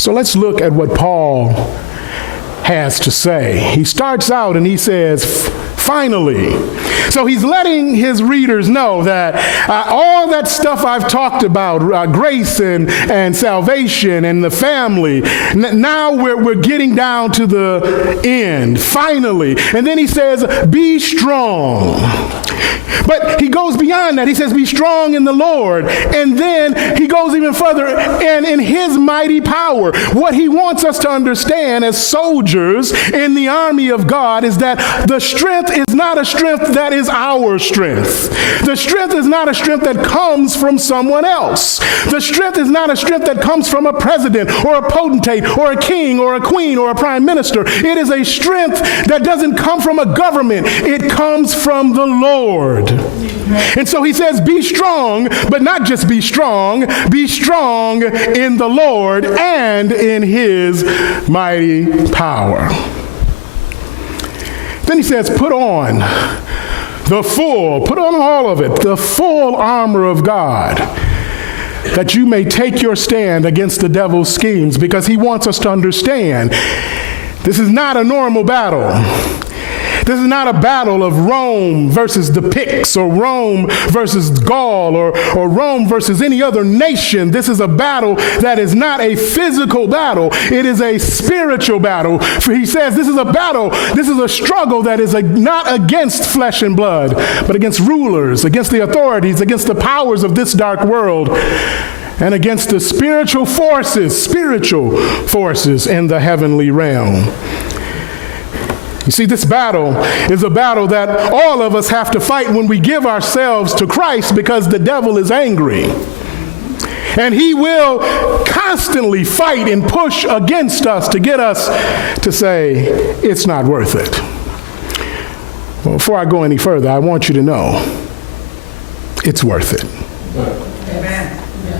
So let's look at what Paul has to say. He starts out and he says, finally. So he's letting his readers know that all that stuff I've talked about, grace and salvation and the family, now we're getting down to the end, finally. And then he says, be strong. But he goes beyond that. He says, be strong in the Lord. And then he goes even further, and in his mighty power. What he wants us to understand as soldiers in the army of God is that the strength is not a strength that is our strength. The strength is not a strength that comes from someone else. The strength is not a strength that comes from a president or a potentate or a king or a queen or a prime minister. It is a strength that doesn't come from a government. It comes from the Lord. And so he says, be strong, but not just be strong in the Lord and in his mighty power. Then he says, put on all of it, the full armor of God, that you may take your stand against the devil's schemes, because he wants us to understand this is not a normal battle. This is not a battle of Rome versus the Picts, or Rome versus Gaul, or Rome versus any other nation. This is a battle that is not a physical battle. It is a spiritual battle. For he says this is a battle, this is a struggle that is not against flesh and blood, but against rulers, against the authorities, against the powers of this dark world, and against the spiritual forces in the heavenly realm. You see, this battle is a battle that all of us have to fight when we give ourselves to Christ, because the devil is angry. And he will constantly fight and push against us to get us to say, it's not worth it. Well, before I go any further, I want you to know it's worth it. Amen.